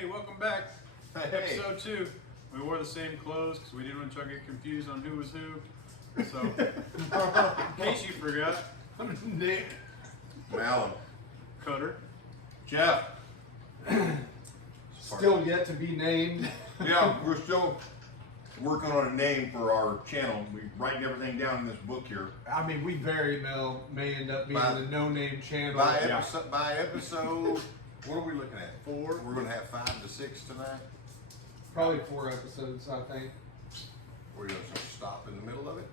Hey, welcome back. Hey. Episode 2. We wore the same clothes because we didn't want to get confused on who was who. So, in case you forgot, Nick. Malin. Cutter. Jeff. Still yet to be named. Yeah, we're still working on a name for our channel. We're writing everything down in this book here. I mean, we very well may end up being the no-name channel. By episode, what are we looking at? 4. We're gonna have 5 to 6 tonight. Probably 4 episodes, I think. We're gonna just stop in the middle of it.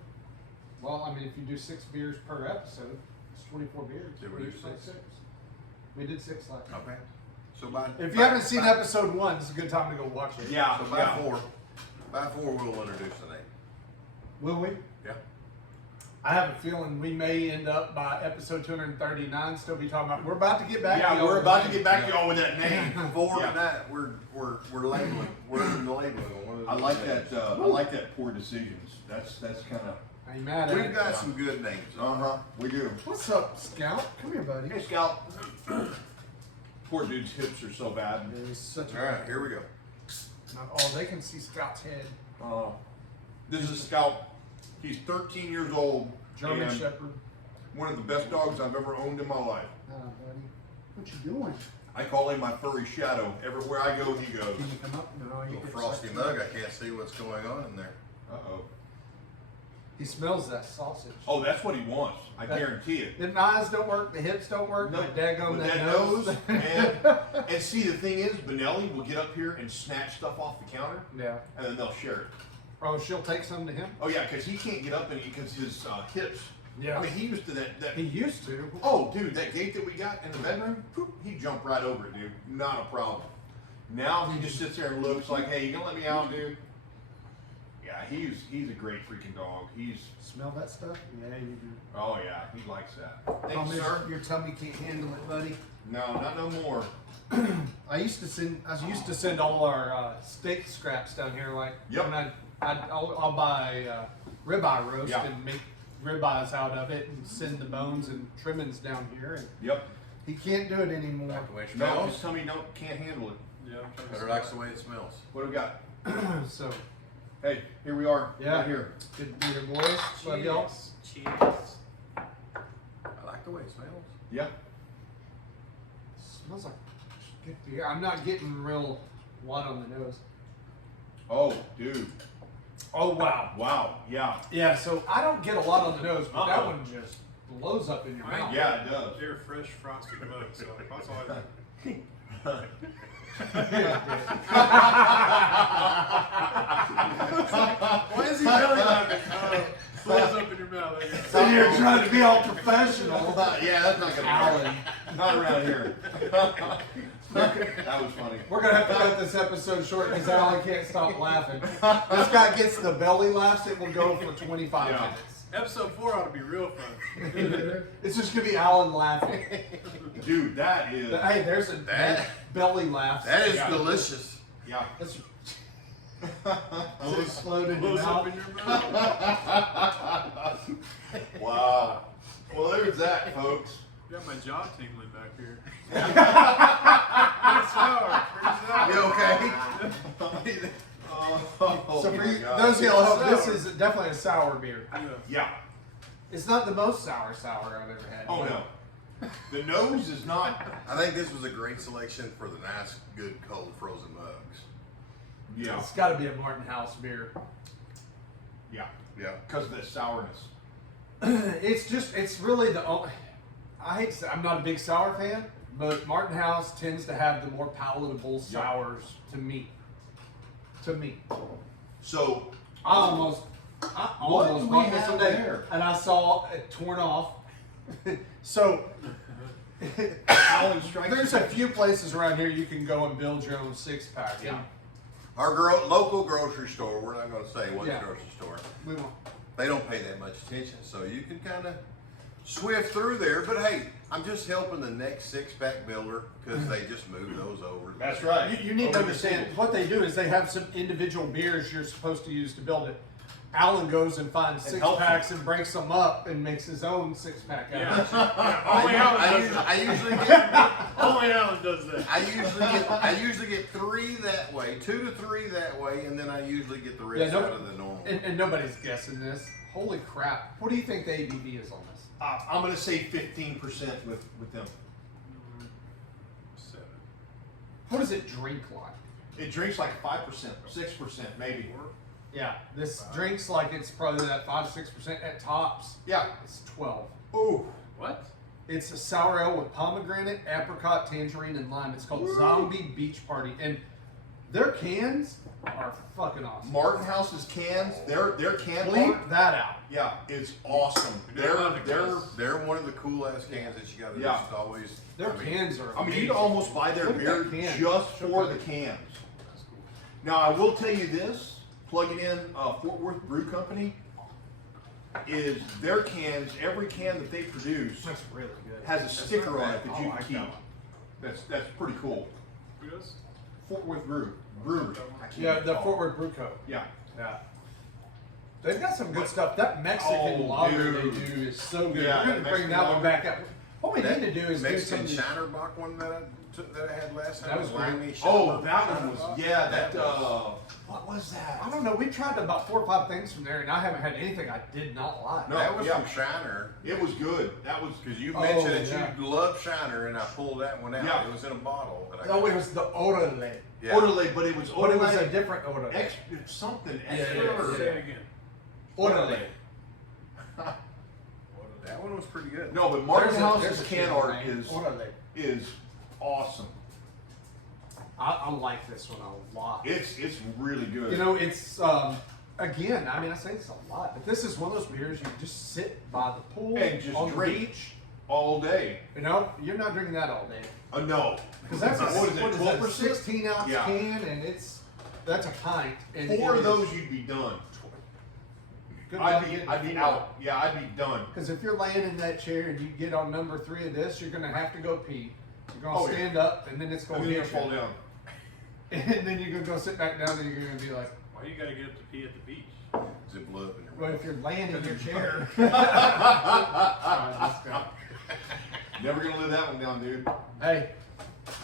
Well, I mean, if you do 6 beers per episode, it's 24 beers. Did we do Each take 6? We did 6 last time. Okay. So by If you haven't seen episode 1, it's a good time to go watch it. Yeah, so by four we'll introduce the name. Will we? Yeah. I have a feeling we may end up by episode 239 still be talking about. We're about to get back. to Yeah, y'all we're with about to names. get back to y'all with that name. 4 Yeah. tonight. We're labeling. We're in the labeling on one of I those like names. that. I like that poor decisions. That's kind of. I ain't mad at We've it. got some good names. We do. What's up, Scout? Come here, buddy. Hey, Scout. Poor dude's hips are so bad. He's such All right, here we go. Oh, they can see Scout's head. This is Scout. He's 13 years old. German and Shepherd. one of the best dogs I've ever owned in my life. Buddy. What you doing? I call him my furry shadow. Everywhere I go, he goes. Can you come up? No, you Little can frosty mug. I can't see what's going on in there. Uh-oh. He smells that sausage. Oh, that's what he wants. I guarantee it. The eyes don't work, the hips don't work, No, the daggone with that that nose. nose. And see, the thing is, Benelli will get up here and snatch stuff off the counter, Yeah. and then they'll share it. Oh, she'll take some to him? Oh yeah, because he can't get up and because his hips. Yeah. I mean, he used to that. He used to. Oh, dude, that gate that we got in the bedroom, poop, he jumped right over it, dude. Not a problem. Now he just sits there and looks like, hey, you gonna let me out, dude? Yeah, he's a great freaking dog. He's Smell that stuff? Yeah, you do. oh yeah, he likes that. Thank Problem you, is, sir. your tummy can't handle it, buddy. No, not no more. I used to send all our steak scraps down here. Like Yep. when I'll buy ribeye roast Yeah. and make ribeyes out of it and send the bones and trimmings down here. And Yep. he can't do it anymore. Like the way it No, smells. his tummy can't handle it. Yeah, I'm trying to Better likes the way it smells. What do we got? So Hey, here we are. Yeah. Right here. good to be here, boys. Love y'all. Cheers. I like the way it smells. Yeah. Smells like good beer. I'm not getting real lot on the nose. Oh, dude. Oh wow. Wow. Yeah. Yeah, so I don't get a lot on the nose, but that Uh-oh. one just blows up in your Right. mouth. Yeah, it does. They're fresh frosted mugs, so that's all I do. Why is he belly laughing? Flows up in your mouth. So you're trying to be all professional. Yeah, that's not gonna Alan. work. Not around here. That was funny. We're gonna have to cut this episode short because Alan can't stop laughing. This guy gets the belly laughs, it will go for 25 Yeah. minutes. Episode 4 ought to be real fun. It's just gonna be Alan laughing. Dude, that is. Hey, there's a That- belly laugh. That is Yeah. delicious. Yeah. That's exploded in your Blows up mouth. in your mouth. Wow. Well, there's that, folks. Got my jaw tingling back here. Pretty sour. Pretty sour. You okay? Oh, So for my you, God. those of y'all at home, this Sour. is definitely a sour beer. Yeah. Yeah. It's not the most sour I've ever had. Oh no. The nose is not. I think this was a great selection for the nice, good, cold, frozen mugs. Yeah. It's got to be a Martin House beer. Yeah. Yeah. Because of the sourness. It's really the only. I hate to say, I'm not a big sour fan, but Martin House tends to have the more palatable sours to me. So. I almost What do we bought this have one day, there? and I saw it torn off. So Alan strikes. there's a few places around here you can go and build your own 6-pack. Yeah. Our local grocery store, we're not going to say what Yeah. grocery store, We won't. they don't pay that much attention. So you can kind of swift through there. But hey, I'm just helping the next 6-pack builder because they just moved those over. That's right. You need to Over the understand table. what they do is they have some individual beers you're supposed to use to build it. Alan goes and finds And six helps packs and breaks them up and makes his own 6-pack out of it. Yeah, only Alan does that. I usually get Only Alan does that. I usually get 3 that way, 2 to 3 that way, and then I usually get the rest Yeah, out of the normal. And nobody's guessing this. Holy crap. What do you think the ABV is on this? I'm gonna say 15% with them. 7. What does it drink like? It drinks like 5%, 6% maybe. Yeah, this drinks like it's probably that 5 to 6% at tops. Yeah. It's 12. Ooh. What? It's a sour ale with pomegranate, apricot, tangerine, and lime. It's called Zombie Beach Party, and their cans are fucking awesome. Martin House's cans, their can Bleep art, that out. yeah, is awesome. They're not the They're one of the cool ass cans that you got to Yeah. just always. Their cans are. I mean, amazing. you'd almost buy their Look at beer that can. just Show for me. the cans. Now, I will tell you this: plugging in Fort Worth Brew Company is their cans. Every can that they produce That's really good. has a sticker on it that I you like can keep. that one. That's pretty cool. Who does? Fort Worth Brewery. I can't Yeah, the recall. Fort Worth Brew Co. Yeah. Yeah. They've got some good stuff. That Mexican Oh, lager dude. they do is so good. Yeah, We're going that to bring Mexican that one lager. back up. What we That need to do is do Mexican something. Shinerbach one that I had last time. That was great. Limey Oh, Shinerbach. that one was That was- what was that? I don't know. We tried about 4 or 5 things from there, and I haven't had anything I did not like. No. That was yeah. from Shiner. It was good. That was Because you Oh, mentioned that yeah. you love Shiner, and I pulled that one out. Yeah. It was in a bottle. And I No, it was the Orale. yeah. Orale, but it was But it was a Orale different Orale. it's something Yeah, extra. yeah, Say it again. Orale. That one was pretty good. No, but Martin There's House's a can can art name. Orale. is awesome. I like this one a lot. It's really good. You know, it's again. I mean, I say it's a lot, but this is one of those beers you just sit by the pool And just on drink. the beach. all day. You know, you're not drinking that all day No. because that's a, What is it, what is that, 12%? 16 ounce Yeah. can, and that's a pint. And 4 of those you'd be done. I'd be out. Yeah, I'd be done. Because if you're laying in that chair and you get on number 3 of this, you're gonna have to go pee. You're gonna Oh, yeah. stand up, and then it's And gonna then you hit fall you. down. And then you're gonna go sit back down, and you're gonna be like, Why you gotta get up to pee at the beach? Zip blew up in your well, mouth. if you're laying in your chair. Never gonna live that one down, dude. Hey,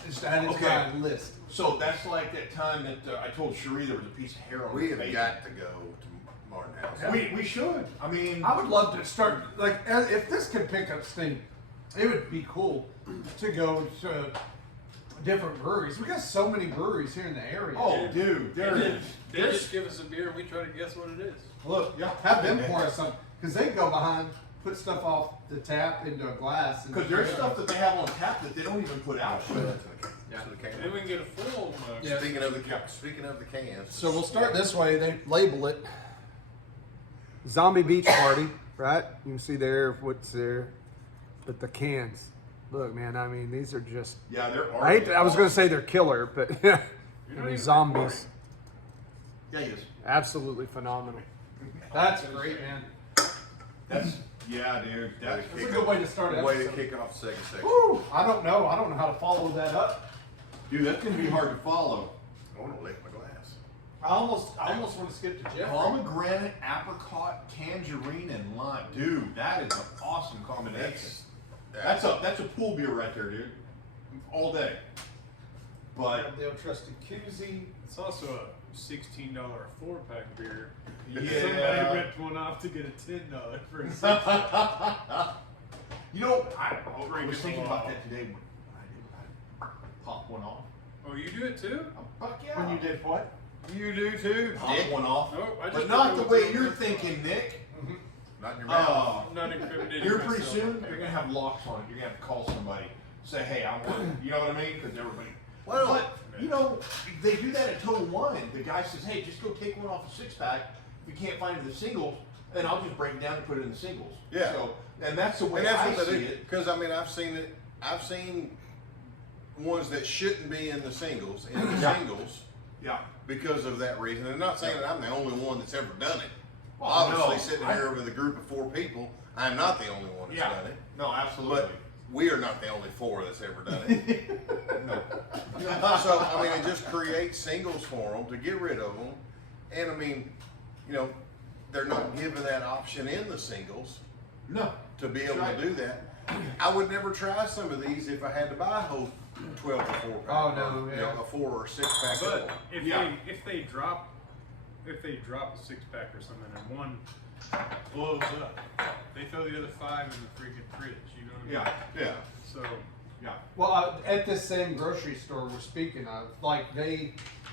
just add it to Okay. my list. So that's like that time that I told Cherie there was a piece of hair on We her have face. got to go to Martin House. We should. I mean, I would love to start, like, if this could pick up steam, it would be cool to go to different breweries. We got so many breweries here in the area. oh, dude, there it is. They just give us a beer and we try to guess what it is. Look, yeah. Have them pour us some, because they go behind, put stuff off the tap into a glass. and- Because there's stuff that they have on tap that they don't even put out. To the can. Then we can get a full mug. Yeah. Speaking of the cans. So we'll start this way. They label it Zombie Beach Party, right? You can see there what's there. But the cans, look, man, I mean, these are just, Yeah, there are. I was going to say they're killer, but I not mean, even zombies, Yeah, he is. absolutely phenomenal. That's great, man. That's, yeah, dude. That's, That's a good way to start an Way to episode. kick off the second section. Woo, I don't know how to follow that up. dude, that's going to be hard to follow. I want to lick my glass. I almost want to skip to Jeff. Pomegranate, apricot, tangerine, and lime. Dude, that is an awesome combination. That's a pool beer right there, dude. All day. But They'll trust a koozie. It's also a $16 4-pack beer. Yeah. Somebody ripped one off to get a $10 for a 6. you know, I Drink was it thinking all. about that today when I popped one off. Oh, you do it too? Fuck yeah. When you did what? You do too. Pop Dick. one off. No, I just But not the put it way with you're the- thinking, Nick. Not in your mouth. I'm not incriminating Here pretty myself. soon, you're gonna have locks on it. You're gonna have to call somebody, say, "Hey, I want," you know what I mean? Because everybody. Well, but you know, they do that at Total Wine. The guy says, "Hey, just go take one off a 6-pack. If you can't find it in the singles, then I'll just break it down and put it in the singles." Yeah. So, and that's the way And that's I what they see do. it. Because I mean, I've seen it. I've seen ones that shouldn't be in the singles Yeah. singles Yeah. because of that reason. And not saying that I'm the only one that's ever done it. Well, Obviously, no, sitting I- here with a group of 4 people, I'm not the only one that's Yeah. done it. No, absolutely. But we are not the only 4 that's ever done it. no. So I mean, it just creates singles for them to get rid of them, and I mean, you know, they're not given that option in the singles No. to be able Right. to do that. I would never try some of these if I had to buy a whole 12 or 4 pack. Oh, no, or, yeah. a 4 or 6 pack. But if Yeah. they drop a 6-pack or something and one blows up, they throw the other 5 in the freaking fridge. You know what I mean? Yeah. So Yeah. Well, at this same grocery store we're speaking of, like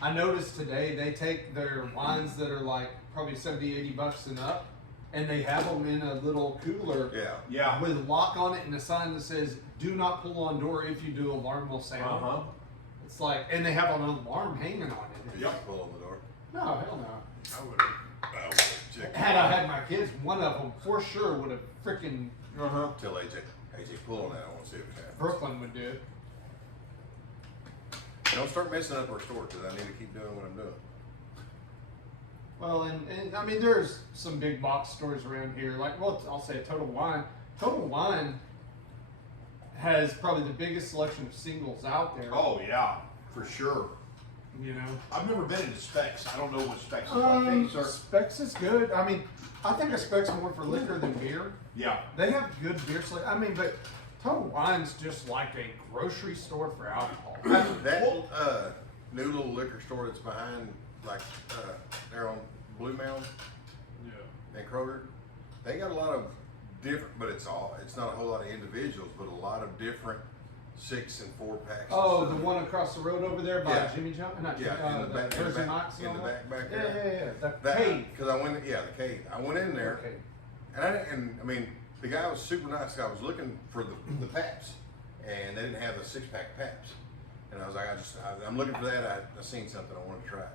I noticed today they take their wines that are like probably 70, 80 bucks and up, and they have them in a little cooler Yeah. Yeah. with a lock on it and a sign that says, "Do not pull on door. If you do, alarm will sound." Uh-huh. It's like, and they have an alarm hanging on it. You can pull on the door. No, hell no. I would have. Had I had my kids, one of them for sure would have freaking Uh-huh. Tell AJ pull on that. I want to see what happens. Brooklyn would do it. Don't start messing up our store because I need to keep doing what I'm doing. Well, and I mean, there's some big box stores around here. Like, well, I'll say Total Wine. Total Wine has probably the biggest selection of singles out there. Oh yeah, for sure. You know, I've never been into Specs. I don't know what Specs is. I think are. Specs is good. I mean, I think a Specs more for liquor than beer. Yeah. They have good beer selection. I mean, but Total Wine's just like a grocery store for alcohol. That new little liquor store that's behind, like, there on Blue Mound Yeah. and Kroger, they got a lot of different, but it's not a whole lot of individuals, but a lot of different 6 and 4 packs. Oh, the one across the road over there by Yeah. Jimmy John? Not Jimmy, Yeah, in the back, in the Jersey back, Mike's and in the all that? back Yeah, there. yeah. The That, cave. because I went, the cave. I went in there, Okay. and I mean, the guy was super nice. I was looking for the Paps, and they didn't have the 6-pack Paps, and I was like, I'm looking for that. I seen something I wanted to try,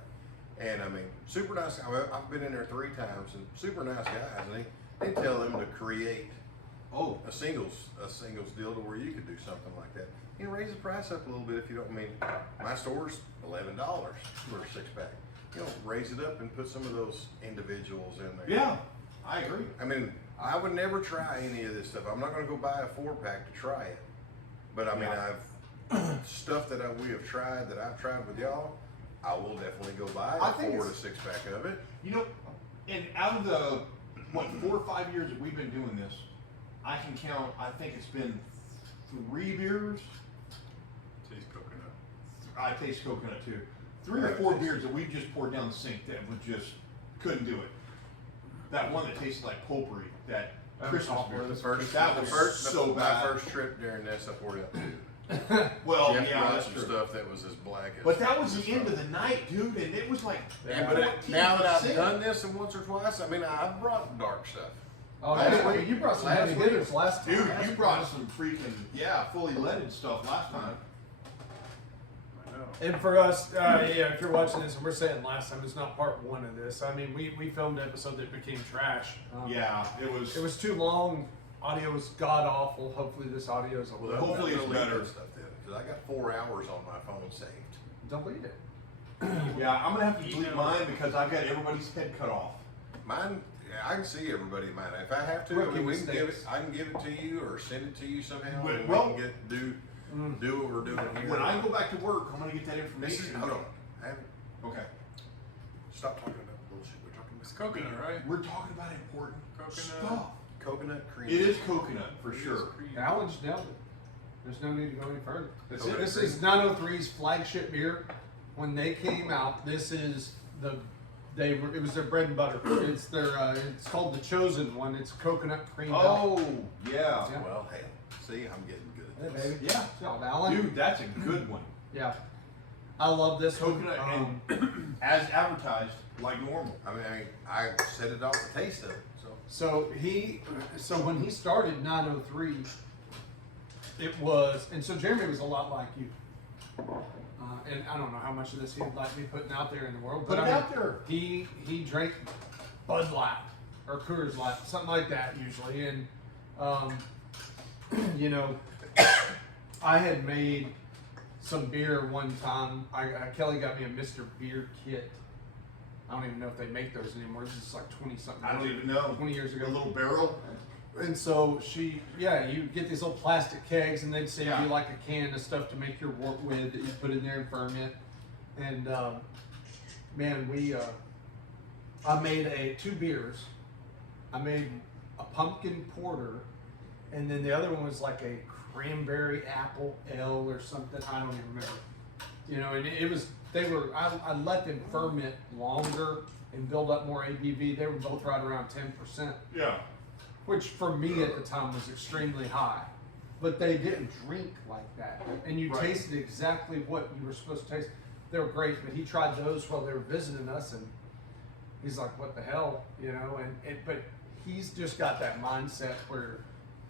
and I mean, super nice. I've been in there 3 times, and super nice guys, and they tell them to create a singles deal to where you could do something like that. You know, raise the price up a little bit if you don't. I mean, my store's $11 for a 6-pack. You know, raise it up and put some of those individuals in there. Yeah. I agree. I mean, I would never try any of this stuff. I'm not going to go buy a 4-pack to try it. But I mean, Yeah. I've stuff that we have tried that I've tried with y'all. I will definitely go buy I a think 4 to it's- 6-pack of it. You know, and out of the 4 or 5 years that we've been doing this, I can count. I think it's been 3 beers. Taste coconut. I taste coconut too. 3 or 4 beers that we've just poured down the sink that was just couldn't do it. That one that tasted like potpourri, that Christmas beer. That was so my bad. first trip during this, I poured out 2. Well, Jeff yeah, brought that's some true. stuff that was as black as. But that was the end of the night, dude, and it was like. Yeah, but now that I've done this and once or twice, I mean, I've brought dark stuff. Oh, Last yeah, week- you brought some last heavy week- hitters last time. Dude, you brought some freaking fully leaded stuff last time. I know. And for us, if you're watching this, and we're saying last time, it's not part 1 of this. I mean, we filmed an episode that became trash. Yeah, it was. It was too long. Audio was god awful. Hopefully, this audio is a Well, little. Hopefully it's I'm gonna leave better. that stuff then, because I got 4 hours on my phone saved. Delete it. Yeah, I'm gonna have to delete mine because I've got everybody's head cut off. Mine, yeah, I can see everybody in mine. If I have to, Rookie we can give it. mistakes. I can give it to you or send it to you somehow. Well- And we can do what we're doing here. When I go back to work, I'm gonna get that this is information. hold on. I haven't Okay. stop talking about bullshit. We're talking It's about coconut, right? We're talking about important Coconut. stuff. coconut cream. It is coconut for It is sure. cream. Alan's nailed it. There's no need to go any further. That's it. Okay, This great. is 903's flagship beer. When they came out, this is it was their bread and butter. It's their it's called the Chosen one. It's coconut cream. milk. Oh, yeah. Yeah. Well, hell, see, I'm getting good Hey, at this. baby. Yeah. Good job, Alan. Dude, that's a good one. Yeah. I love this Coconut one. and as advertised, like normal. I mean, I set it off the taste of it. So So when he started 903, it was, and so Jeremy was a lot like you. And I don't know how much of this he'd like me putting out there in the world, but Put it I mean, out there. he drank Bud Light or Coors Light, something like that usually, and you know, I had made some beer one time. Kelly got me a Mr. Beer kit. I don't even know if they make those anymore. This is like 20-something. I don't even know. 20 years ago. A little barrel. And so you get these little plastic kegs, and they'd send Yeah. you like a can of stuff to make your wort with that you put in there and ferment. And man, I made 2 beers. I made a pumpkin porter, and then the other one was like a cranberry apple ale or something. I don't even remember. You know, and it was, I let them ferment longer and build up more ABV. They were both right around 10%, Yeah. which for me at the time was extremely high. But they didn't drink like that. And you Right. tasted exactly what you were supposed to taste. They were great, but he tried those while they were visiting us, and he's like, what the hell, you know? But he's just got that mindset where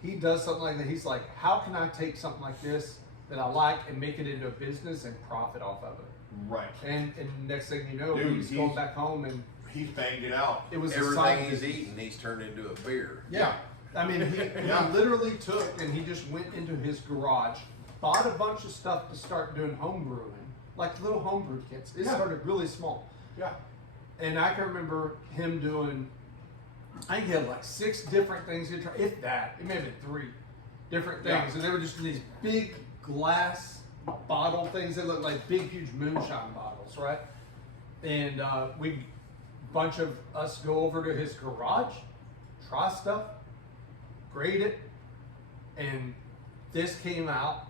he does something like that. He's like, how can I take something like this that I like and make it into a business and profit off of it? Right. And next thing you know, Dude, he's going back home, and He's banged it out. it was a Everything side he's business. eating, he's turned into a beer. Yeah. I mean, he Yeah. literally took and he just went into his garage, bought a bunch of stuff to start doing home brewing, like little homebrew kits. It Yeah. started really small. Yeah. And I can remember him doing, I think he had like 6 different things he tried, if that. It may have been 3 different things. Yeah. And they were just in these big glass bottle things that looked like big, huge moonshine bottles, right? And bunch of us go over to his garage, try stuff, grade it, and this came out.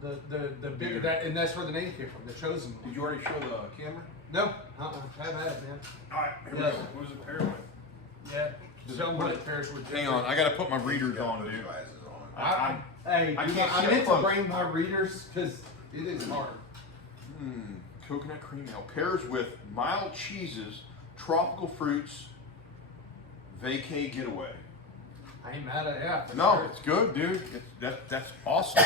The bigger that, and that's where the name came from, the Chosen one. Did you already show the camera? No, haven't had it, man. All right. Here we Yeah. go. What was it paired with? Yeah, tell me what it pairs with. Hang on. I got to put my readers Got on, those dude. glasses on. Hey, I dude, can't I see meant it to close. bring my readers because it is hard. Coconut cream ale pairs with mild cheeses, tropical fruits, vacay getaway. I ain't mad at that. No, it's good, dude. That's awesome.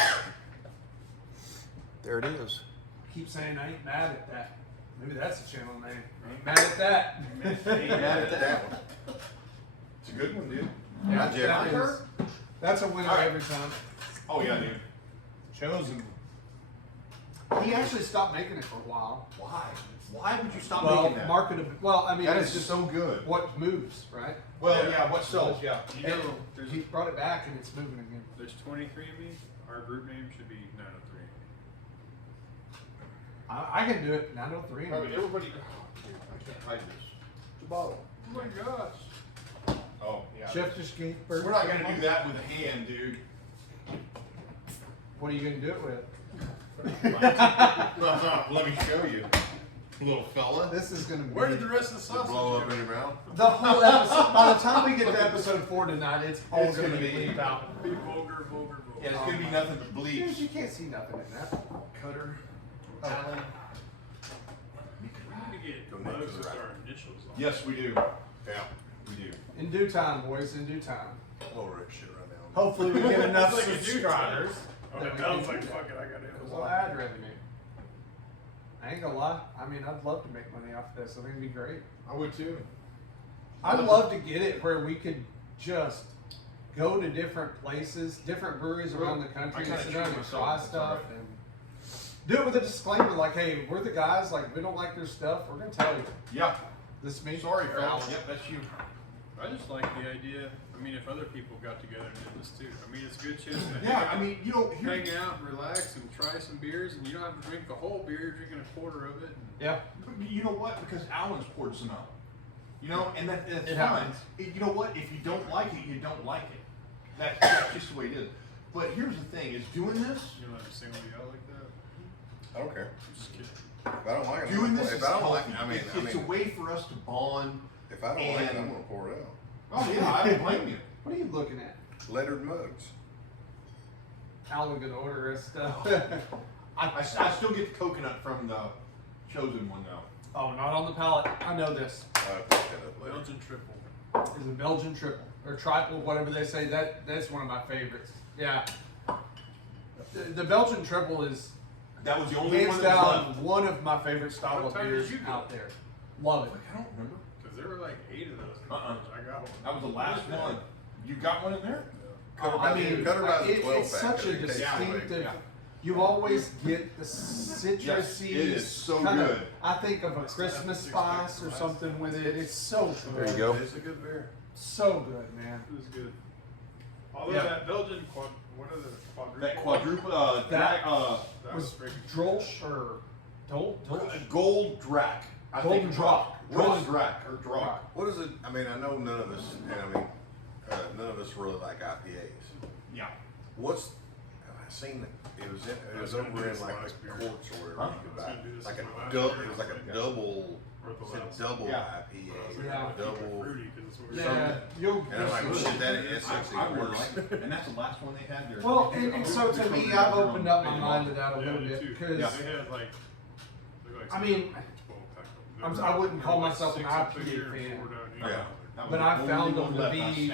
There it is. Keep saying I ain't mad at that. Maybe that's the channel name. Ain't mad at that. Ain't mad at that one. It's a good one, dude. Yeah, Not Jeffrey. that's a winner All right. every time. Oh yeah, dude. Chosen. He actually stopped making it for a while. Why? Why would you stop Well, making that? marketed. Well, I mean, That it's is just so good. what moves, right? Well, Yeah. yeah. What sells? Yeah. You know, And he brought it back, and it's moving again. there's 23 of me. Our group name should be 903. I can do it. 903. All right, everybody. I can't hide this. It's a bottle. Oh my gosh. Oh yeah. Chef just gave birth. We're not gonna do that with a hand, dude. What are you gonna do it with? Let me show you, little fella. This is gonna be. Where did the rest of the To sausage blow up go? in your mouth. the whole episode? By the time we get to episode 4 tonight, it's all It's gonna gonna be be- bleeped out. Be vulgar, vulgar, vulgar. Yeah, it's gonna be nothing but Dude, bleeps. you can't see nothing in that. Cutter. Oh. Allen. We need to get Go mugs next to with the right. our initials on. Yes, we do. Yeah, we do. In due time, boys. In due time. Lower that shit right now. Hopefully, we get enough It's like a dude subscribers. Oh, that we I was can like, do that. fuck it, I got it. Well, ad revenue. I ain't gonna lie. I mean, I'd love to make money off this. I think it'd be great. I would too. I'd love to get it where we could just go to different places, different breweries around the country, I and kinda sit down treat and myself, try that's stuff, alright. and do it with a disclaimer like, "Hey, we're the guys. Like, we don't like their stuff. We're gonna tell you Yeah. this me." Sorry, or fellas. Alan. Yep, that's you. I just like the idea. I mean, if other people got together and did this too. I mean, it's a good chance to Yeah, I mean, you know, here, hang out, relax, and try some beers, and you don't have to drink the whole beer. You're drinking a quarter of it. And Yeah. you know what? Because Alan's poured some out. You know, and that's It fine. happens. You know what? If you don't like it, you don't like it. That's just the way it is. But here's the thing: is doing this, you don't have to single you out like that. I don't care. I'm just kidding. If I don't like it, doing I'm this gonna is pour it. If I don't healthy. like it, it's a way for us to bond. if I don't like it, and- I'm gonna pour it out. Oh yeah, I don't blame you. What are you looking at? Lettered mugs. Alan gonna order us stuff. I still get the coconut from the chosen one though. Oh, not on the palate. I know this. I'll pick that up later. Belgian triple. Is a Belgian triple or triple, whatever they say. That's one of my favorites. Yeah. The Belgian triple is That was the only hands one that was down one of my favorite style What of time beers did you go? out there. Love it. left. I don't remember. Because there were like 8 of those. Uh-uh. I got one. That was the last one. You got one in there? Cutter I by- mean, Cutter by the it's 12 such pack, a I think it takes distinctive. Yeah. You always get the citrusy. Yes, it is so kinda- good. I think of a Christmas spice or something with it. It's so good. There you go. It's a good beer. So good, man. It was good. Although Yeah. that Belgian what are the quadruple? That quadruple, That that was was freaking Drolsch or gold drac. I Golden think Drac. Golden drac or drac. What is it? I mean, I know none of us, and I mean, none of us really like IPAs. Yeah. What's I seen it was over in like the courts or wherever you could buy like a double. It was like a double. It's a double Yeah. IPA. Yeah. Double. Yeah, you'll. And I'm like, shit, that's actually I really worse. like it. And that's the last one they had there. Well, and so to me, I've opened up my mind to that a little bit because They had like I mean, I wouldn't call myself an IPA fan. Yeah. But I found them to be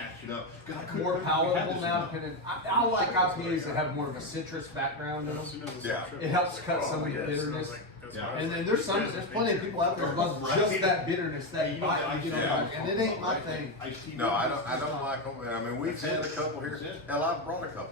more palatable now. Depending, I like IPAs that have more of a citrus background in them. Yeah. It helps cut some of the bitterness. And then there's plenty of people out there who love just that bitterness, that bite you get on, and it ain't my thing. No, I don't like them. I mean, we've had a couple here. Hell, I brought a couple.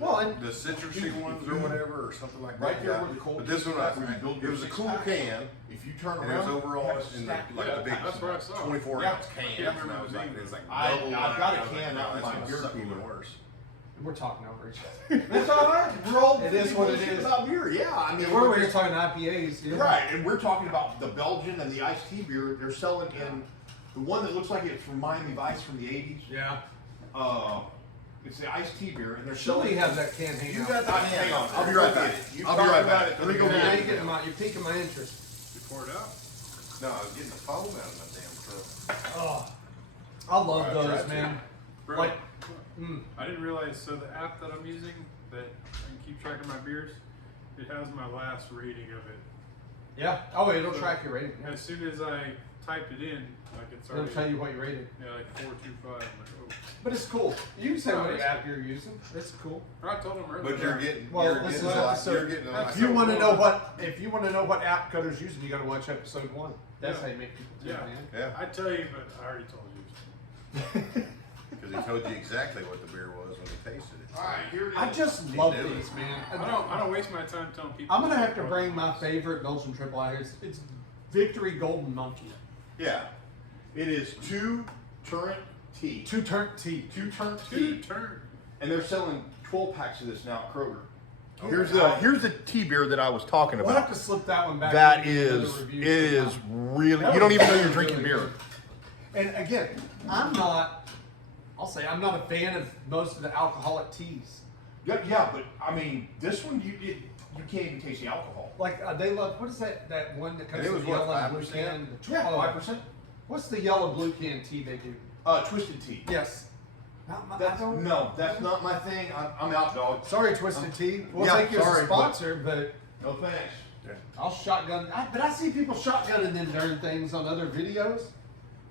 Well, and The citrusy ones or whatever, or something like that. Right there Yeah. where the cold But this one, is, where you build it your was a six cool pack. can, If you turn and it was around, overall you have a in the, stack. like the big that's what I saw. 24 Yeah. ounce can. I can't And I remember was the like, name. it's like I've double. got a I was like, can no, out in that's my gonna beer suck cooler. even worse. we're talking over each other. That's all right. We're all It is what it bullshit is. about beer. Yeah, I mean, We're here talking IPAs. Yeah. right, and we're talking about the Belgian and the iced tea beer. They're selling in the one that looks like it's from Miami Vice from the '80s. Yeah. It's the iced tea beer, and they're Surely selling. have that can hang You out. got that? Hang on, I'll be Go right get back. it. You I'll be talk right about back. it. Let me go Yeah, get you're it. getting my, you're piquing my interest. You pour it out. No, I was getting the foam out of my damn truck. Oh, I love I those, tried to. man. Bro, Like, I didn't realize. So the app that I'm using that I can keep track of my beers, it has my last rating of it. yeah. Oh, it'll track your rating. Yeah. As soon as I typed it in, like it's It'll already tell you what you rated. yeah, like 4.25. I'm like, oh. But it's cool. You can say Oh, what it's app you're using. It's cool. I told him earlier. But you're getting, Well, you're this getting is a lot. episode- You're getting a lot. If you want to know what app Cutter's using, you got to watch episode 1. That's Yeah. how you make people tune Yeah. in. Yeah, I tell you, but I already told you. because he told you exactly what the beer was when he tasted it. All right, here it is. I just love do it. these, man. I don't waste my time telling people. I'm gonna have to bring my favorite Belgian triple out here. It's Victory Golden Monkey. Yeah, it is 2 turnt tea. Two turn tea. 2 turnt Two tea. turn. And they're selling 12 packs of this now at Kroger. Oh, Here's wow. the tea beer that I was talking We'll have about. to slip that one back. That and do is, another it review is sometime. really, That you don't was even know you're really, drinking really beer. good. And again, I'm not a fan of most of the alcoholic teas. Yeah, but I mean, this one, you can't even taste the alcohol. Like they love, what is that one that comes And it in was the what, yellow and blue 5%? can? Yeah, Oh, 5%. What's the yellow blue can tea they do? Twisted tea. Yes. Not my, I That's, don't- no, that's not my thing. I'm out, dog. Sorry, Twisted Tea. We'll yeah, take you as sorry, a but- sponsor, but No thanks. I'll shotgun. But I see people shotgunning them darn things on other videos,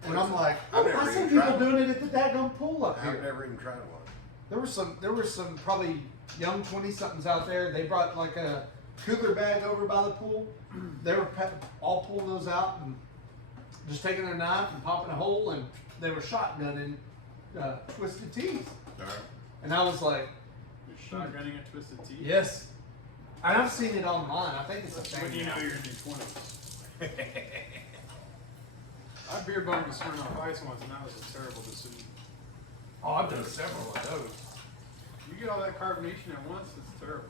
and I'm like, I've never I see even people tried doing it at the daggone pool up I've here. never even tried one. There were some probably young 20-somethings out there. They brought like a cooler bag over by the pool. They were all pulling those out and just taking their knife and popping a hole, and they were shotgunning Twisted Teas. All right. And I was like, You're shotgunning a twisted tea. yes. And I've seen it online. I think it's a thing. When you know now. you're in your 20s. I beer bombed a Smirnoff Ice once, and that was a terrible decision. Oh, I've done several of those. You get all that carbonation at once, it's terrible.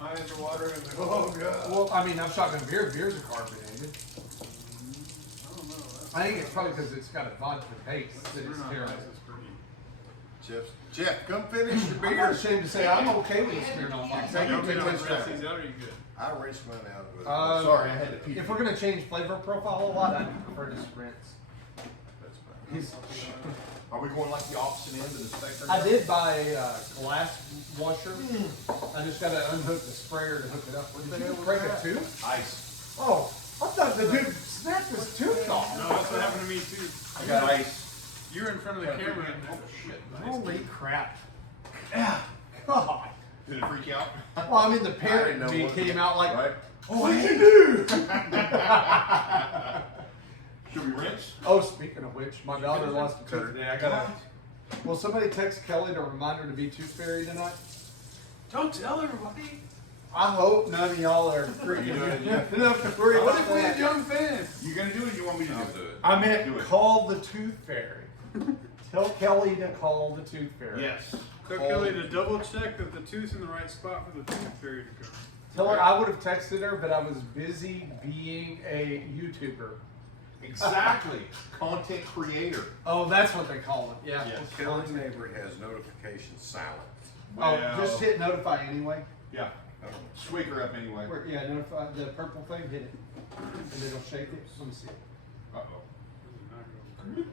My eyes are watering, and I'm like, oh god. Well, I mean, I've shotgun beer. Beers are carbonated. I don't know. That's, I think it's probably because it's got a vodka taste that it's Smirnoff terrible. Ice is pretty. Jeff, come finish your I'm not beer. ashamed to say I'm okay with the Smirnoff Ice. I You can get take all this the stuff. things out, or you good? I rinsed mine out with Sorry, I had to pee. If we're gonna change flavor profile a lot, I prefer just rinse. That's fine. He's, Are we going like the opposite end of the spectrum? I did buy a glass washer. I just gotta unhook the sprayer to hook it up. Did you break a tooth? Ice. Oh, I thought the dude snapped his tooth off. No, that's what happened to me too. I got ice. You were in front of the camera, and oh shit. nice. Holy crap. Yeah. God. Did it freak you out? Well, I mean, the I parent didn't know me what- came out like, Right? oh, what did you do? Should we rinse? Oh, speaking of which, my daughter lost a tooth today. I gotta. Will somebody text Kelly to remind her to be tooth fairy tonight? Don't tell everybody. I hope none of y'all are freaking enough to worry What about if we had that. young fans? You gonna do it or you want me to do I'll it? do it. I meant Do it. call the tooth fairy. Tell Kelly to call the tooth fairy. Yes. Tell Kelly to double check that the tooth's in the right spot for the tooth fairy to come. Tell her I would have texted her, but I was busy being a YouTuber. Exactly. Content creator. Oh, that's what they call it. Yeah. Yes. Kelly's neighbor has notifications silent. Oh, just hit notify anyway. Yeah. Just wake her up anyway. Yeah, notify the purple thing. Hit it, and it'll shake it. Let me see. Uh-oh. This is not going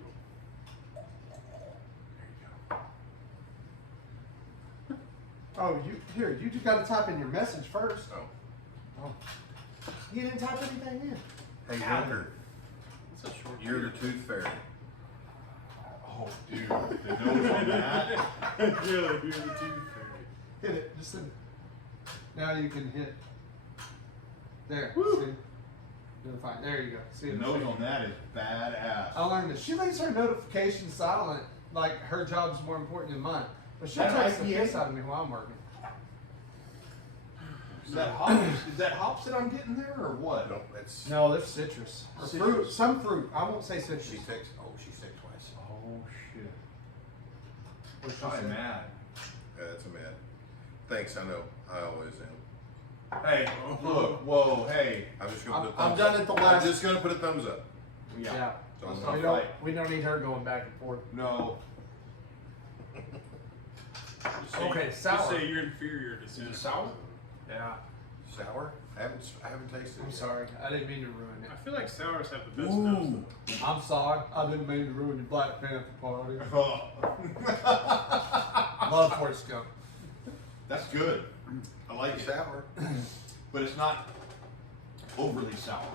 Oh, you just got to type in your message first. Oh. You didn't type anything in. Hey, Ow. Joker, It's a short you're the tooth fairy. Oh, dude. The nose on that. Yeah, you're the tooth fairy. Hit it. Just hit it. Now you can hit. There. Woo. See? Notify. There you go. See The it? nose on that is badass. I learned that she leaves her notifications silent. Like her job's more important than mine. But she'll That text the IPA? piss out of me while I'm working. Is that hops? Is that hops that I'm getting there, or what? No, that's. No, there's citrus. Or Citrus. fruit. Some fruit. I won't say citrus. She texted. Oh, she texted twice. Oh shit. What'd she I'm say? mad. That's a mad. Thanks, I know. I always am. Hey, look, whoa, hey. I'm just gonna put a I'm thumbs done up. at the last- I'm just gonna put a thumbs up. Yeah. So Let's I'm not We don't, fight. we don't need her going back and forth. No. Just say- Okay, Just sour. say you're inferior to cinnamon. sour? Yeah. Sour? I haven't tasted it. I'm yet. sorry. I didn't mean to ruin I it. feel like sours have the best nose. though. I'm sorry. I didn't mean to ruin the Black Panther party. Love Forrest Gump. That's good. I like It's it. sour. But it's not overly sour.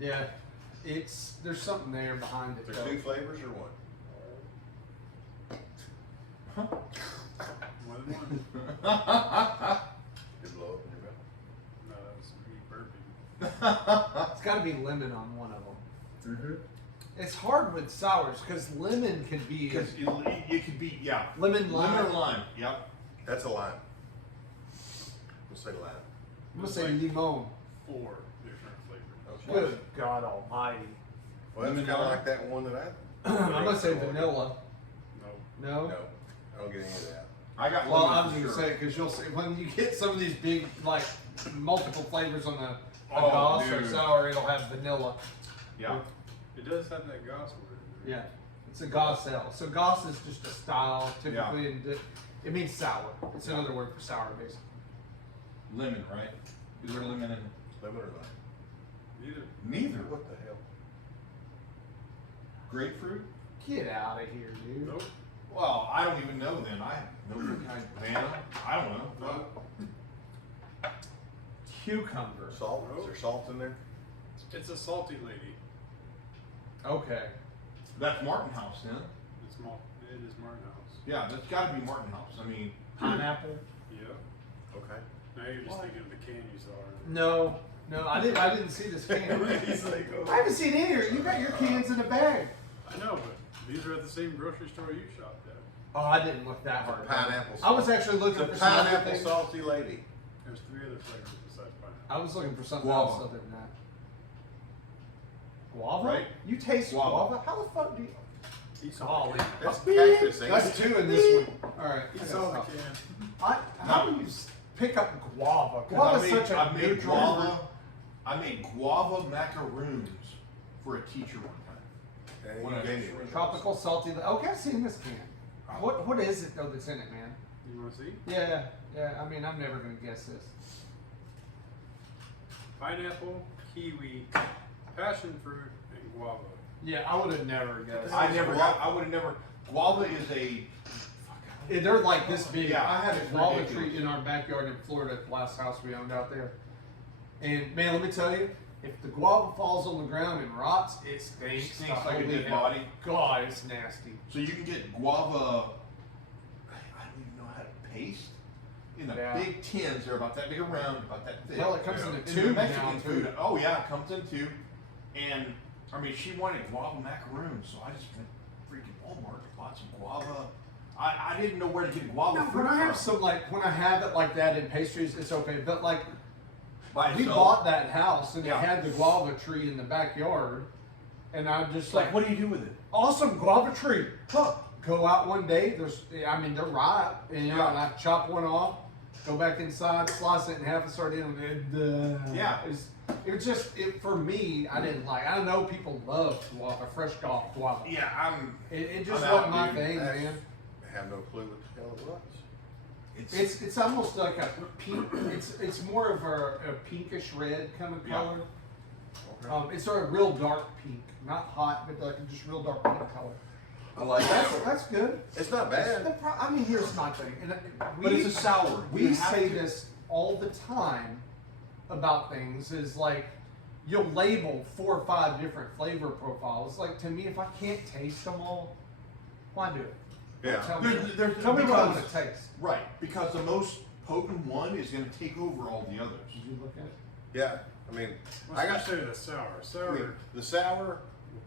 Yeah. There's something there behind it There's though. two flavors or what? More than one. Did it blow up in your mouth? No, that was me burping. It's got to be lemon on one of them. Mm-hmm. It's hard with sours because lemon can be Because it could be, yeah. lemon lime. Lemon or lime. Yep. That's a lime. We'll say lime. I'm gonna say limon. 4 different flavors. Okay. Good God Almighty. Well, that's Lemon kind of lime? like that one that I'm gonna say vanilla. No. No. No, I don't get any of that. I got Well, lemon I was for gonna sure. say because you'll see when you get some of these big like multiple flavors on a Oh, Goss or dude. sour, it'll have vanilla. Yeah. It does have that Goss word. in there. Yeah, it's a Goss ale. So Goss is just a style typically, and it means sour. It's Yeah. another word for sour, basically. Lemon, right? Is there lemon in? Lemon or lime? Neither. Neither. What the hell? Grapefruit? Get out of here, dude. Nope. Well, I don't even know then. I have no kind of banana. I don't know. Nope. Cucumber. Salt? Is there salt in there? It's a salty lady. Okay. That's Martin House then. It's small. It is Martin House. Yeah, that's got to be Martin House. I mean, Pineapple. Yeah. Okay. Now you're just thinking of the can you saw. No, I didn't see this can. He's like, oh. I haven't seen any here. You got your cans in a bag. I know, but these are at the same grocery store you shopped at. Oh, I didn't look that hard. Pineapple I was salt. actually looking It's a for some other pineapple things. salty lady. There's 3 other flavors besides pineapple. I was looking for something Guava. else other than that. Guava? Right? You taste Guava. guava? How the fuck do you? He Golly. That's Beep. cactus, ain't That's it? 2 in this one. All right. He I saw gotta the stop. can. How do you pick up guava? I Guava's made, such a I made neutral guava. fruit. I made guava macaroons for a teacher one time. And What you a- gave me one of those. Tropical salty. Okay, I've seen this can. What is it though that's in it, man? You want to see? Yeah. I mean, I'm never gonna guess this. Pineapple, kiwi, passion fruit, and guava. Yeah, I would have never guessed. I never got. I would have never. Guava is a. They're like this big. Yeah, I had a it's guava ridiculous. tree in our backyard in Florida at the last house we owned out there. And man, let me tell you, if the guava falls on the ground and rots, it stinks. Stinks to like a holy dead hell. body. God, it's nasty. So you can get guava. I don't even know how to paste. In the Yeah. big tins, they're about that big around, about that thick. Hell, it comes in a In the tube now Mexican too. food. Oh yeah, it comes in tube. And I mean, she wanted guava macaroons, so I just went freaking Walmart, bought some guava. I didn't know where to get guava No, fruit when I have from. some when I have it like that in pastries, it's okay. But like By we itself. bought that house and Yeah. it had the guava tree in the backyard, and I'm just It's like, what do you do with it? awesome guava tree. Huh. Go out one day. They're ripe, and Yeah. and I chop one off, go back inside, slice it in half, and start eating it. Yeah. It just for me. I didn't like. I know people love guava, fresh guava. Yeah, It just I'm wasn't out, my dude. thing, That's- man. I have no clue what the hell it was. It's almost like a pink. It's more of a pinkish red kind of Yeah. color. It's sort of real dark pink, not hot, but like just real dark pink color. I like it. That's good. It's not bad. I mean, here's my thing, and but it's a sour. we You have say to- this all the time about things. Is like you'll label 4 or 5 different flavor profiles. Like to me, if I can't taste them all, why do it? Yeah. Tell me, They're- tell me what I because- want to taste. Right, because the most potent one is going to take over all the others. Did you look at it? Yeah. I mean, Well, I got especially the sour. I Sour. mean, the sour.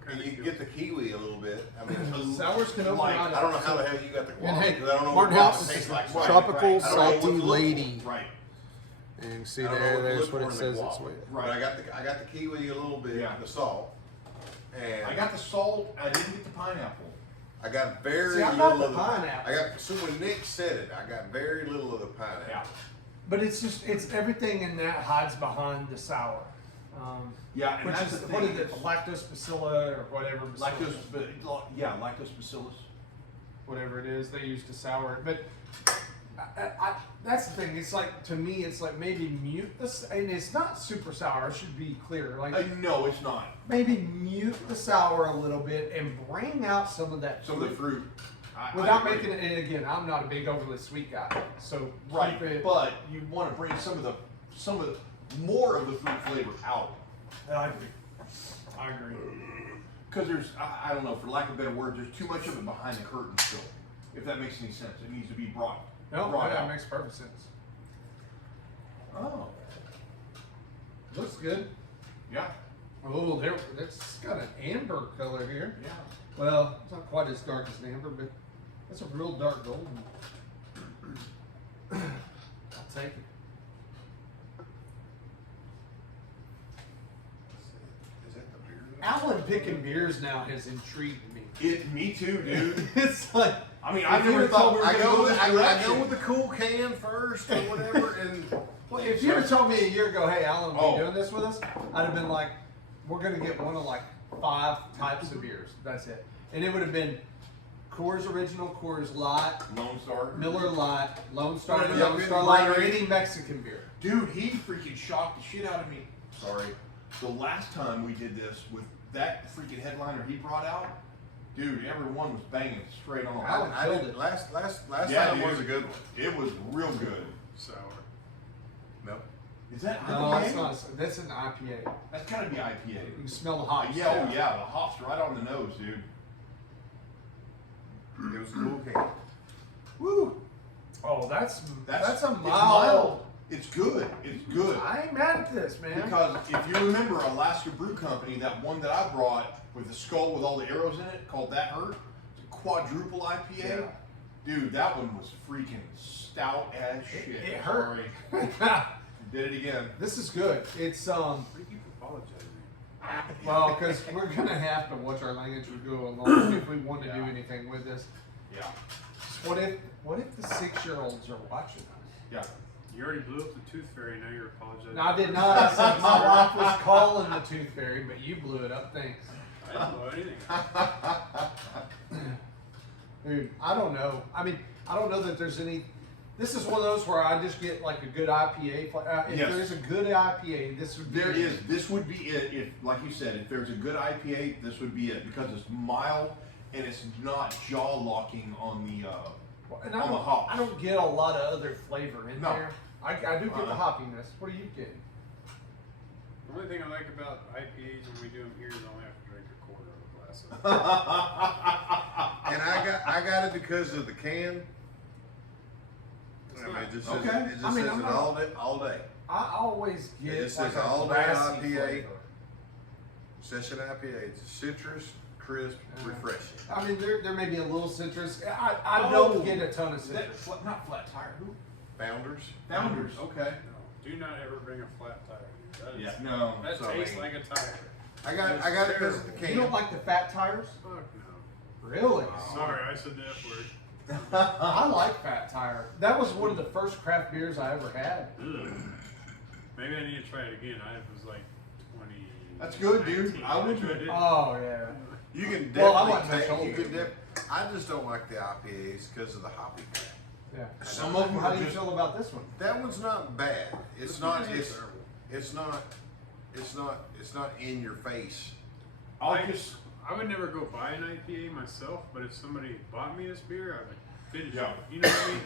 Kinda You good. get the kiwi a little bit. I mean, Sours can open Like, out. I don't know how the hell you got the And guava. hey, 'Cause I don't know Martin what guava House tastes is like. tropical I don't know what salty to look for. lady. Right, And you can see I don't know there, what to there's look what for it in says the it's guava. with. But I got the kiwi a little bit, Yeah. the salt, and I got the salt. I didn't get the pineapple. I got very See, I got little the of the pineapple. I got so when Nick said it, I got very little of the pineapple. Yeah, But it's everything in that hides behind the sour. yeah, and Which that's is the what thing. is it, lactobacilla or whatever. Lactose, bacillus, yeah, lactobacillus. whatever it is they use to sour it. But that's the thing. It's like to me, it's like maybe mute this, and it's not super sour. It should be clear. Like No, it's not. maybe mute the sour a little bit and bring out some of that Some of the fruit. without I agree. making it. And again, I'm not a big overly sweet guy, so Right, keep it. but you want to bring some of the more of the fruit flavor out. I agree. I agree. Because I don't know, for lack of better word, there's too much of it behind the curtain still. If that makes any sense, it needs to be brought No, brought that out. makes perfect sense. Oh, Looks good. yeah, Oh, that's got an amber color here. yeah. Well, it's not quite as dark as an amber, but that's a real dark golden. I'll take it. Is that the beer? Alan picking beers now has intrigued me. Me too, dude. It's like I mean, If I you never would've thought told we were I going to go go with, this I direction. go with the cool can first or whatever, and if you had told me a year ago, hey Alan, Oh. we doing this with us, I'd have been like, we're gonna get one of like 5 types of beers. That's it. And it would have been Coors Original, Coors Light, Lone Star. Miller Light, Lone Star, Yeah, Lone yeah, Star Light, or right. any Mexican beer. Dude, he freaking shocked the shit out of me. Sorry. The last time we did this with that freaking headliner he brought out, dude, everyone was banging straight on. Alan I killed did it. last Yeah, time dude. was a good one. It was real good. Sour. No, Is that No, IPA? it's not. That's an IPA. That's gotta be You IPA. can smell the hops. Yeah, oh yeah, the hops right on the nose, dude. it was a cool can. Woo! Oh, that's a it's mild. It's good. It's good. I ain't mad at this, man. Because if you remember Alaska Brew Company, that one that I brought with the skull with all the arrows in it, called That Hurt, it's a quadruple IPA. Dude, that one was freaking stout as shit. it hurt. Sorry. Did it again. This is good. It's Why do you keep apologizing? well, because we're gonna have to watch our language as we go along if we want to do Yeah. anything with this. Yeah. What if the 6-year-olds are watching us? Yeah. You already blew up the tooth fairy. Now you're apologizing. No, I did not. I said my wife was calling the tooth fairy, but you blew it up. Thanks. I didn't blow anything up. Dude, I don't know. I mean, I don't know that there's any. This is one of those where I just get like a good IPA. If Yes. there's a good IPA, this would be There it. is. This would be it. If, like you said, if there's a good IPA, this would be it because it's mild and it's not jaw locking on the. And on the hops. I don't get a lot of other flavor in No. there. I do get the hoppiness. What are you getting? The only thing I like about IPAs when we do them here is I only have to drink a quarter of a glass of it. And I got it because of the can. It's I mean, not- it just Okay. says, it just I mean, says I'm it not- all day. I always get It just like says a all day grassy IPA. flavor. Session IPA. It's citrus, crisp, refreshing. I mean, there may be a little citrus. I Oh, don't get a ton of That, citrus. not flat tire. Who? Founders. Founders. Okay. No, do not ever bring a flat tire. That is, Yeah. No. That sorry. tastes like a tire. I got it because of the can. You don't like the fat tires? Fuck no. Really? Sorry, I said the F word. I like Fat Tire. That was one of the first craft beers I ever had. Ugh. Maybe I need to try it again. I was like 20. That's good, dude. I would- tried it. Oh yeah. You can Well, I definitely like much take. You older. can I just don't like the IPAs because of the hoppy crap. Yeah. Some of them How are do you just. feel about this one? That one's not bad. It's This not. one isn't It's terrible. it's not. It's not. It's not in your face. I'll just. I would never go buy an IPA myself, but if somebody bought me this beer, I would finish Yeah. it. You know what I mean?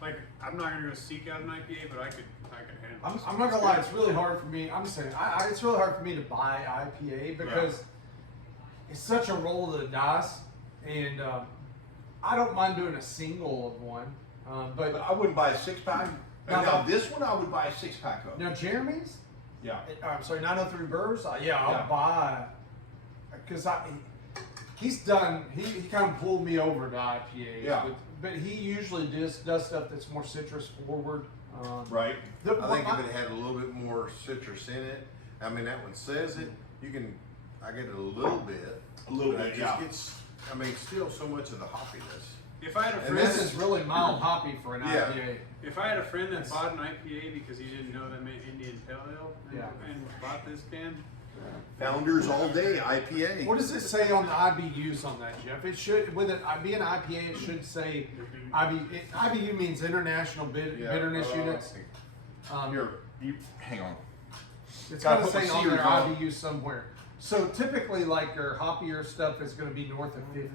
Like, I'm not gonna go seek out an IPA, but I could handle I'm, this I'm one. not gonna lie, it's really hard for me. I'm saying it's really hard for me to buy IPA because it's such a roll of the dice, and I don't mind doing a single of one. But But I wouldn't buy a 6-pack. No, Now no. this one I would buy a 6-pack of. now Jeremy's, Yeah. I'm sorry, 903 Burrs. I'll Yeah. buy because he's done. He kind of pulled me over to IPAs. Yeah. But he usually does stuff that's more citrus forward. Right. I think if it had a little bit more citrus in it, I mean that one says it. You can. I get it a little bit. A little but bit, it yeah. just gets. I mean, still so much of the hoppiness. If I had a And friend, This is really mild hoppy for an Yeah. IPA. if I had a friend that bought an IPA because he didn't know that meant Indian Pale Ale, and bought this can, Founders all day IPA. What does it say on the IBUs on that, Jeff? It should, with it being IPA, it should say IBU means International Bitterness Units. You hang on. It's Gotta got to put my say on their Sears on. IBU somewhere. So typically, like your hoppier stuff is going to be north of 50.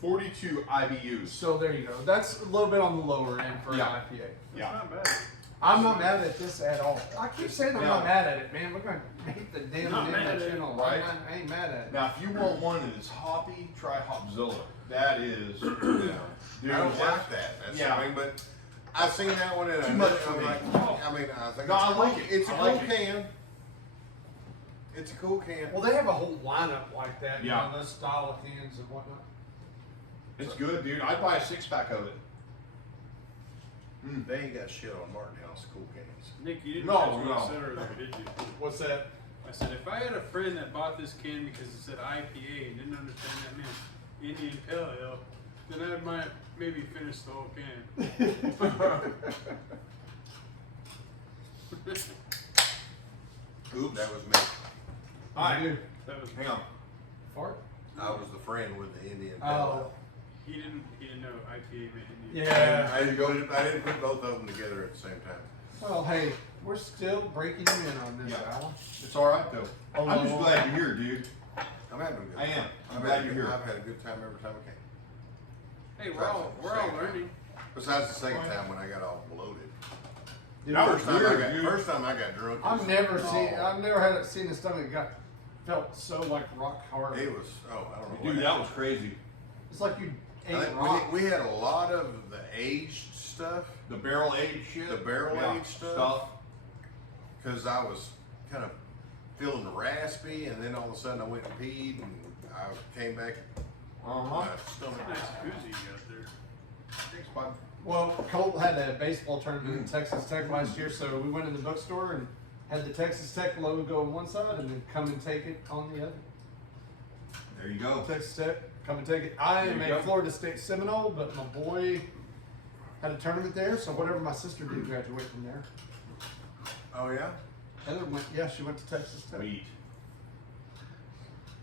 42 IBUs. So there you go. That's a little bit on the lower end for Yeah. an IPA. it's Yeah. not bad. I'm not mad at this at all. I keep saying I'm Yeah. not mad at it, man. We're going to hate the damn Not name mad of at that it, channel. right? I ain't mad at it. Now, if you want one that is hoppy, try Hopzilla. That is. Yeah. Dude, I don't that- like that. That's yeah. the thing, but I've seen that one and Too I'm much for me. like, I mean, I think No, it's I cool. like it. It's a I cool like it. can. It's a cool can. Well, they have a whole lineup like that. Yeah. You know, those style of cans and whatnot. It's good, dude. I'd buy a 6-pack of it. They ain't got shit on Martinhouse cool cans. Nick, you didn't No, catch what no. I said earlier, did you? What's that? I said, if I had a friend that bought this can because it said IPA and didn't understand that meant Indian Pale Ale, then I might maybe finish the whole can. Oops. That was me. All right. Dude, That was Hang on. fart? I was the friend with the Indian Pale Oh. Ale. He didn't know IPA meant Indian. Yeah. I didn't put both of them together at the same time. Well, hey, we're still breaking you in on this, Yeah. Alan. It's all right, though. Oh, I'm just no. glad you're here, dude. I'm having a good I time. am. I'm I've glad had a you're good- here. I've had a good time every time I came. Hey, we're all learning. Besides the second time when I got all bloated. Dude, That was First time, weird, I got, dude. first time I got drunk. it I've was- never oh, seen a stomach felt so like rock hard. It was, I don't know. Dude, what that was crazy. It's like you I ate think rock. we had a lot of the aged stuff, The barrel aged shit. the barrel Yeah. aged stuff, because I was kind of feeling raspy, and then all of a sudden I went and peed, and I came back. Uh-huh. My That's stomach. a nice koozie you got there. Thanks, bud. Well, Colt had a baseball tournament in Texas Tech last year, so we went in the bookstore and had the Texas Tech logo on one side, and then come and take it on the other. There you go. Texas Tech, come and take it. I am There you a go. Florida State Seminole, but my boy had a tournament there, so whatever my sister did graduate from there. Oh yeah. Heather went, yeah, she went to Texas Tech. Sweet.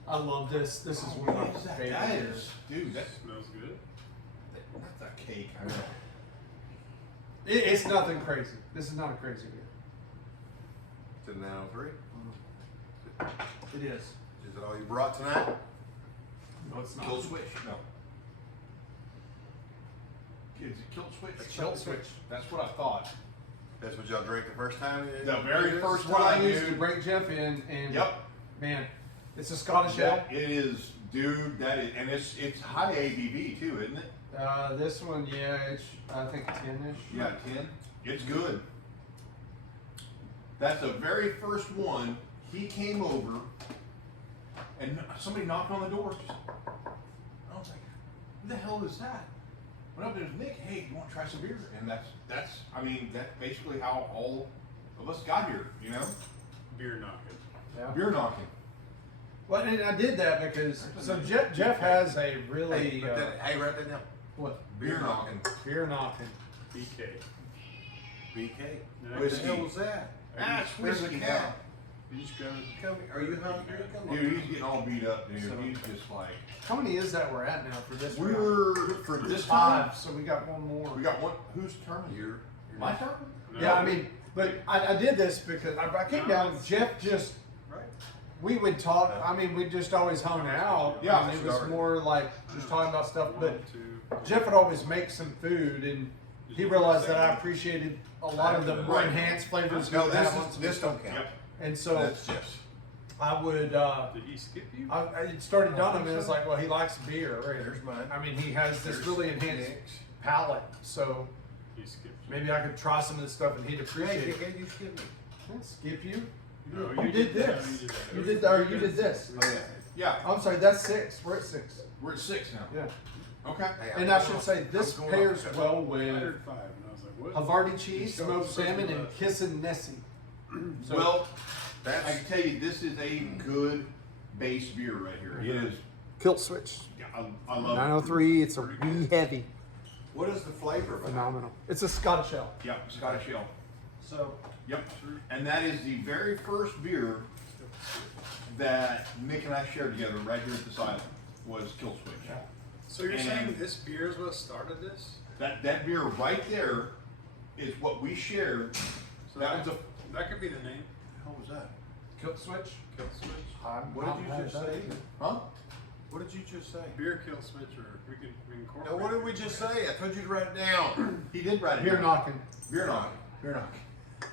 I love this. This is one of What my is that? favorite That beers. is, dude, that's Smells good. a cake. I know. It's nothing crazy. This is not a crazy beer. To 903. It is. Is it all you brought tonight? No, it's not. Kill switch. No. Is it kill switch? It's kill switch. That's what I thought. That's what y'all drank the first time. The very first What I time, used to dude. bring Jeff in, and Yep. man, it's a Scottish ale. That it is, dude. That is, and it's high ABV too, isn't it? This one, yeah, it's I think 10-ish. Yeah, 10. It's good. That's the very first one. He came over, and somebody knocked on the door. I was like, "Who the hell is that?" Went up there's Nick. Hey, you want to try some beer? And that's. I mean, that's basically how all of us got here. You know, Beer knocking. Yeah. beer knocking. Well, and I did that because so Jeff has a really Hey, write that down. what Beer knocking. beer knocking. BK. BK. No, What the whiskey. hell was that? Ah, it's Where's the whiskey cat? now. You just grab it. Come, are you hungry? Come Dude, he's getting all beat up, dude. So- He's just like, How many is that we're at now for this? round? we're for this time. 5, so we got one more. We got one. Whose turn? You're My turn. No. Yeah, I mean, but I did this because I came down. Jeff just right. we would talk. I mean, we just always hung out. Yeah, I mean, it was started. more like just talking about stuff. But 1, 2. Jeff would always make some food, and he realized that I appreciated a lot of the more Right. enhanced flavors. No, we would this have on is some this stuff. don't count. Yep. And so That's just. I would. Did he skip you? I started done him, and it's like, well, he likes beer. Right? There's mine. I mean, he has this There's really enhanced Nick's. palate, so He skipped you. maybe I could try some of this stuff, and he'd appreciate Hey, it. KK, you skip me. I didn't skip you. No, You did that. this. You did that. You did that. Or you did this. Oh yeah. Yeah, I'm sorry. That's 6. We're at 6. we're at 6 now. Yeah. Okay. Hey, I'm And I going should off- say this I'm going pairs off. well I with heard 5, and I was like, what? Havarti cheese, Go smoked first salmon, and and last. kissin' Nessie. So, Well, That's I can tell you, this is a good base beer right here. It is. Kilt switch. Yeah, I love it. 903. It's a wee heavy. what is the flavor of it? Phenomenal. it's a Scottish ale. Yep, Scottish ale. So Yep. And that is the very first beer that Nick and I shared together right here at this island was Kill Switch. So you're And- saying this beer is what started this? That beer right there is what we shared. So That was that could be the name. How was that? kilt switch. Kill switch. What did you just say? Huh? What did you just say? Beer kill switch, or we can incorporate. Now, what did we just say? I told you to write it down. He did write it Beer down. knocking. Beer knocking. Beer knocking.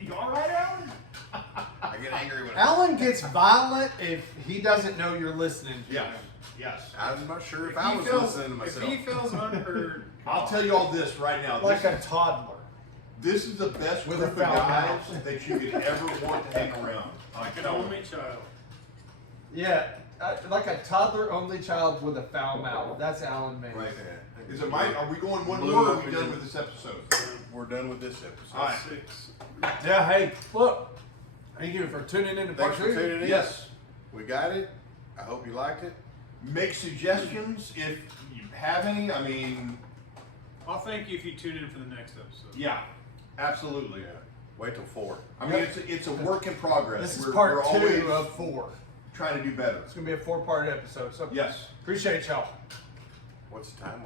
You all right, Alan? I get angry when Alan gets violent if he doesn't know you're listening to Yes. him. Yes. I'm not sure if If I he was feels- listening to If myself. he feels unheard, I'll tell you all this right now. Like This, a toddler. this is the best With group a of foul guys mouth. that you could ever want to hang around. like an only child. Yeah, like a toddler only child with a foul mouth. That's Alan May. Right. Is it mine? Are we going one Blew more or are up we in done your- with this episode? We're done with this episode. All right. 6. Yeah, hey, look. Thank you for tuning in to part Thanks for 2. tuning in. Yes. We got it. I hope you liked it. Make suggestions if you have any. I mean, I'll thank you if you tune in for the next episode. yeah, absolutely. Wait till 4. I mean, it's a work in progress. This is we're part always 2 of 4. trying to do better. It's going to be a 4-part episode. So Yes. appreciate y'all. What's the time?